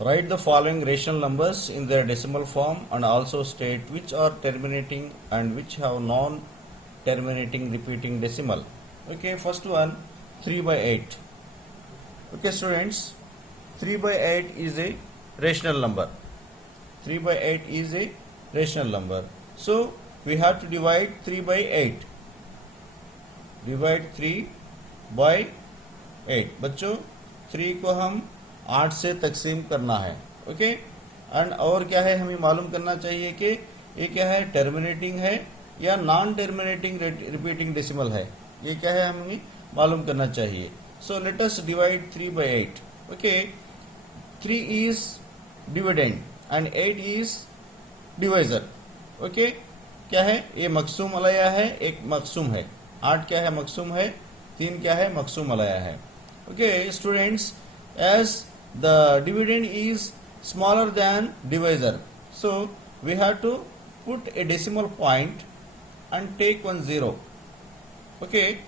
Write the following rational numbers in their decimal form and also state which are terminating and which have non-terminating repeating decimal. Okay, first one 3 by 8. Okay, students, 3 by 8 is a rational number. 3 by 8 is a rational number. So, we have to divide 3 by 8. Divide 3 by 8. बच्चों 3 को हम 8 से तकसीम करना है. Okay and और क्या है, हमें मालूम करना चाहिए कि ये क्या है, टर्मिनेटिंग है या नॉन टर्मिनेटिंग रिपीटिंग डेसिमल है. ये क्या है, हमें मालूम करना चाहिए. So let us divide 3 by 8. Okay 3 is dividend and 8 is divisor. Okay क्या है, ये मकसूम अलाया है, एक मकसूम है. 8 क्या है, मकसूम है. 3 क्या है, मकसूम अलाया है. Okay students, as the dividend is smaller than divisor, so we have to put a decimal point and take 1 0. Okay,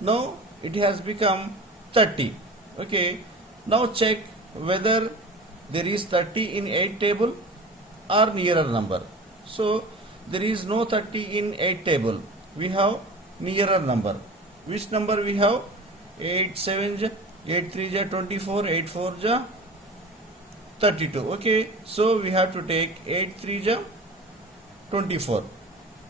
now it has become 30. Okay, now check whether there is 30 in 8 table or nearer number. So there is no 30 in 8 table, we have nearer number. Which number we have? 8 7 8 3 ja 24, 8 4 ja 32. Okay, so we have to take 8 3 ja 24.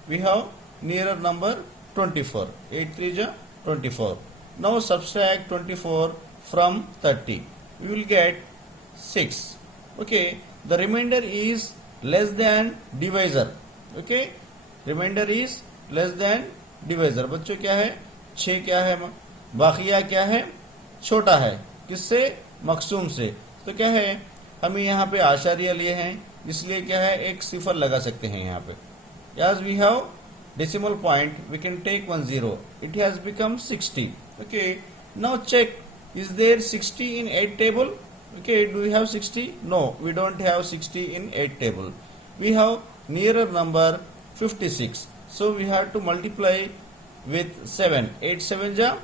We have nearer number 24. 8 3 ja 24. Now subtract 24 from 30. We will get 6. Okay, the remainder is less than divisor. Okay, remainder is less than divisor. बच्चों क्या है, 6 क्या है, बाकिया क्या है, छोटा है. किससे, मकसूम से. तो क्या है, हमें यहाँ पे आशारिया लिए हैं, इसलिए क्या है, एक सिफर लगा सकते हैं यहाँ पे. As we have decimal point, we can take 1 0. It has become 60. Okay, now check, is there 60 in 8 table? Okay, do we have 60? No, we don't have 60 in 8 table. We have nearer number 56. So we have to multiply with 7. 8 7 ja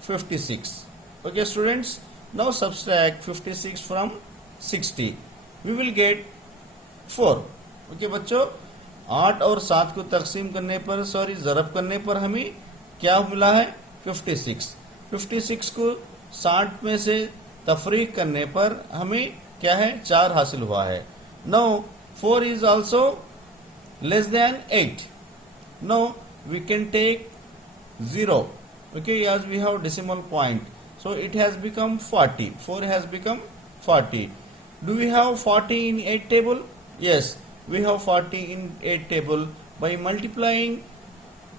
56. Okay students, now subtract 56 from 60. We will get 4. Okay बच्चों, 8 और 7 को तकसीम करने पर, ज़रब करने पर हमें क्या मिला है, 56. 56 को 60 में से तफरीक करने पर हमें क्या है, 4 हासिल हुआ है. Now 4 is also less than 8. Now we can take 0. Okay, as we have decimal point, so it has become 40. 4 has become 40. Do we have 40 in 8 table? Yes, we have 40 in 8 table. By multiplying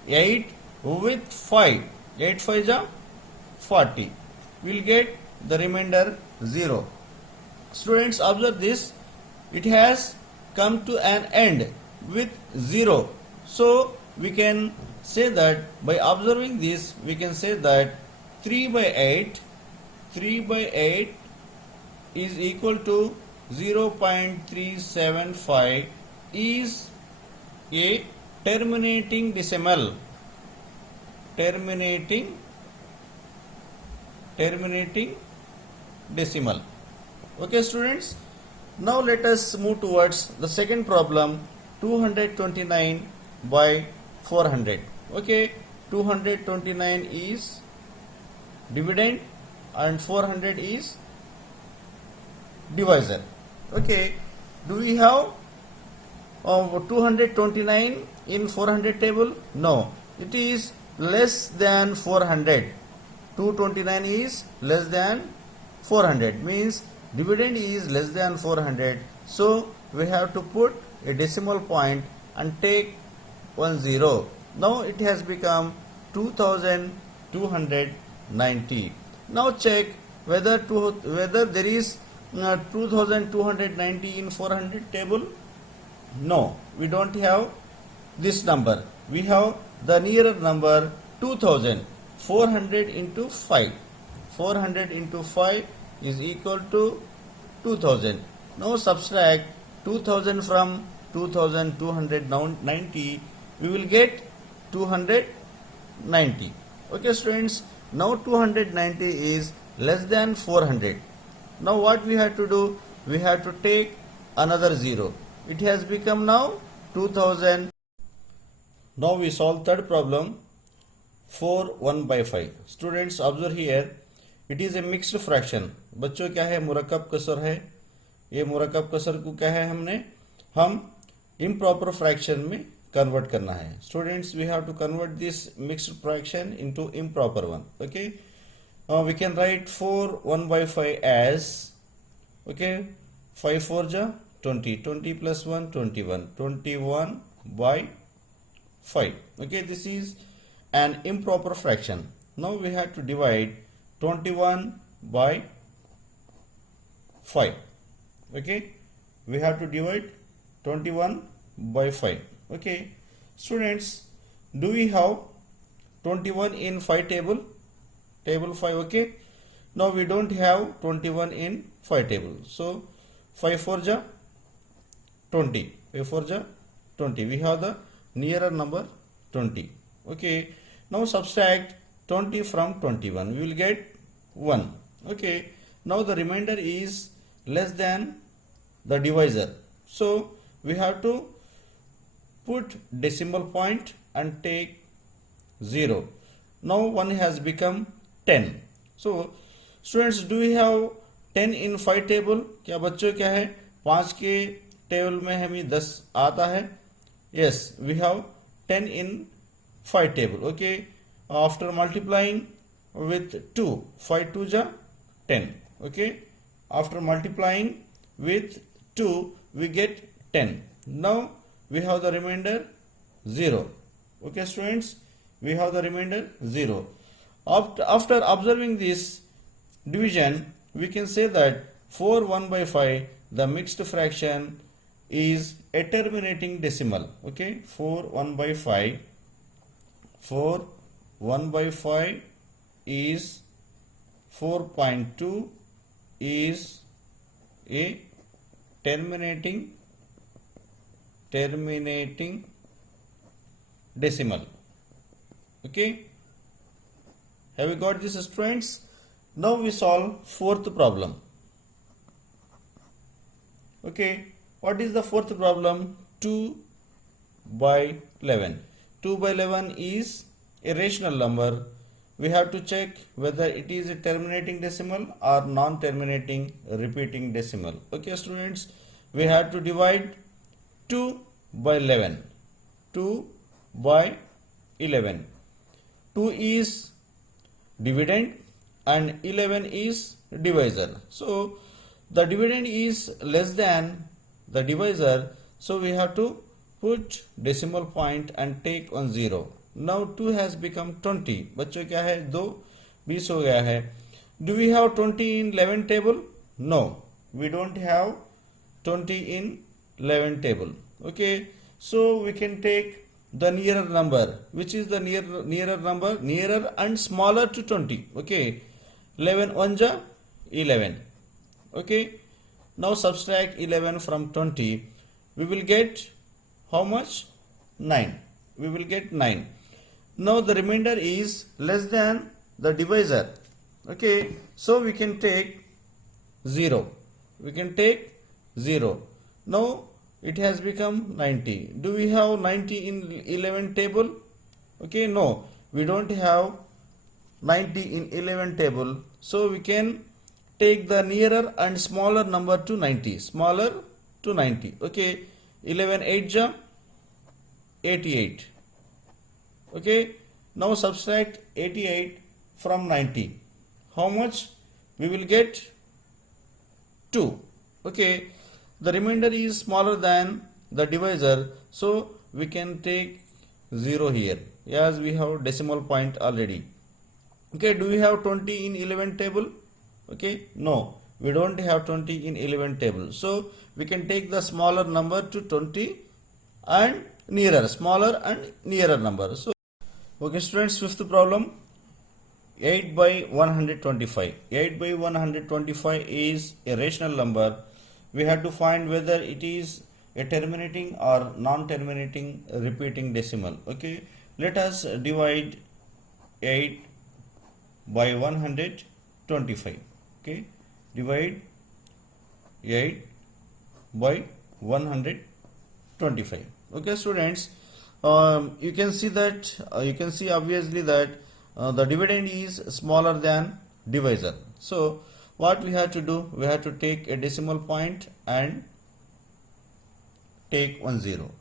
8 with 5, 8 5 ja 40, we will get the remainder 0. Students, observe this, it has come to an end with 0. So we can say that, by observing this, we can say that 3 by 8 is equal to 0.375 is a terminating decimal. Terminating decimal. Okay students, now let us move towards the second problem, 229 by 400. Okay, 229 is dividend and 400 is divisor. Okay, do we have 229 in 400 table? No, it is less than 400. 229 is less than 400, means dividend is less than 400. So we have to put a decimal point and take 1 0. Now it has become 2290. Now check whether there is 2290 in 400 table. No, we don't have this number. We have the nearer number 2000. 400 into 5. 400 into 5 is equal to 2000. Now subtract 2000 from 2290. We will get 290. Okay students, now 290 is less than 400. Now what we have to do, we have to take another 0. It has become now 2000. Now we solve third problem, 4 1 by 5. Students observe here, it is a mixed fraction. बच्चों क्या है, मुरक्कब कसर है. ये मुरक्कब कसर को क्या है, हम improper fraction में convert करना है. Students, we have to convert this mixed fraction into improper one. Okay, we can write 4 1 by 5 as, okay, 5 4 ja 20, 20 plus 1 21, 21 by 5. Okay, this is an improper fraction. Now we have to divide 21 by 5. Okay, we have to divide 21 by 5. Okay, students, do we have 21 in 5 table? Table 5. Okay, now we don't have 21 in 5 table. So 5 4 ja 20. 5 4 ja 20. We have the nearer number 20. Okay, now subtract 20 from 21. We will get 1. Okay, now the remainder is less than the divisor. So we have to put decimal point and take 0. Now 1 has become 10. So students, do we have 10 in 5 table? क्या बच्चों क्या है, 5 के table में हमें 10 आता है. Yes, we have 10 in 5 table. Okay, after multiplying with 2, 5 2 ja 10. Okay, after multiplying with 2 we get 10. Now we have the remainder 0. Okay students, we have the remainder 0. After observing this division, we can say that 4 1 by 5, the mixed fraction, is a terminating decimal. Okay, 4 1 by 5, 4 1 by 5 is 4.2, is a terminating decimal. Okay, have you got this, students? Now we solve fourth problem. Okay, what is the fourth problem? 2 by 11. 2 by 11 is a rational number. We have to check whether it is a terminating decimal or non-terminating repeating decimal. Okay students, we have to divide 2 by 11. 2 by 11. 2 is dividend and 11 is divisor. So the dividend is less than the divisor, so we have to put decimal point and take on 0. Now 2 has become 20. बच्चों क्या है, 2 20 हो गया है. Do we have 20 in 11 table? No, we don't have 20 in 11 table. Okay, so we can take the nearer number. Which is the nearer number? Nearer and smaller to 20. Okay, 11 1 ja 11. Okay, now subtract 11 from 20. We will get how much? 9. We will get 9. Now the remainder is less than the divisor. Okay, so we can take 0. We can take 0. Now it has become 90. Do we have 90 in 11 table? Okay, no, we don't have 90 in 11 table. So we can take the nearer and smaller number to 90. Smaller to 90. Okay, 11 8 ja 88. Okay, now subtract 88 from 90. How much? We will get 2. Okay, the remainder is smaller than the divisor, so we can take 0 here. Yes, we have decimal point already. Okay, do we have 20 in 11 table? Okay, no, we don't have 20 in 11 table, so we can take the smaller number to 20 and smaller and nearer number. So okay students, fifth problem, 8 by 125. 8 by 125 is a rational number. We have to find whether it is a terminating or non-terminating repeating decimal. Okay, let us divide 8 by 125. Okay, divide 8 by 125. Okay, students, you can see that you can see obviously that the dividend is smaller than divisor. So what we have to do, we have to take a decimal point and take 10.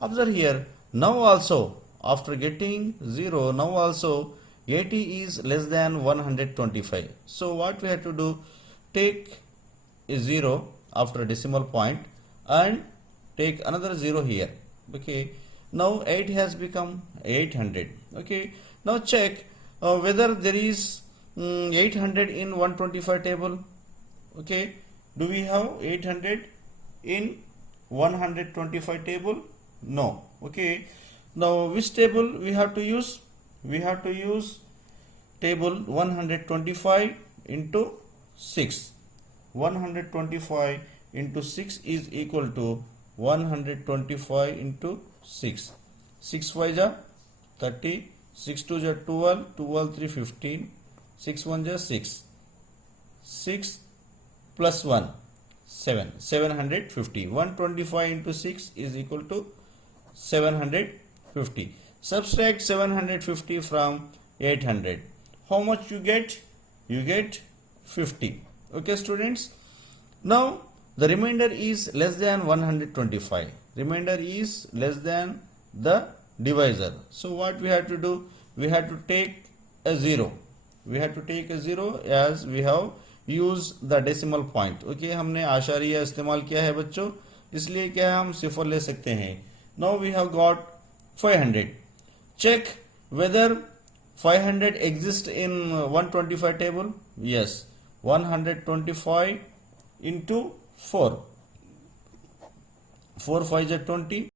Observe here, now also after getting 0, now also 80 is less than 125. So what we have to do, take a 0 after a decimal point and take another 0 here. Okay, now 8 has become 800. Okay, now check whether there is 800 in 125 table. Okay, do we have 800 in 125 table? No. Okay, now which table we have to use? We have to use table 125 into 6. 125 into 6 is equal to 125 into 6. 6 5 ja 30, 6 2 ja 12, 12 3 15, 6 1 ja 6. 6 plus 1 7, 750. 125 into 6 is equal to 750. Subtract 750 from 800. How much you get? You get 50. Okay, students. Now the remainder is less than 125. Remainder is less than the divisor. So what we have to do? We have to take a 0. We have to take a 0 as we have used the decimal point. Okay, हमने आशारिया इस्तेमाल किया है बच्चों, इसलिए क्या है हम सिफर ले सकते हैं. Now we have got 500. Check whether 500 exists in 125 table. Yes, 125 into 4. 4 5 is 20.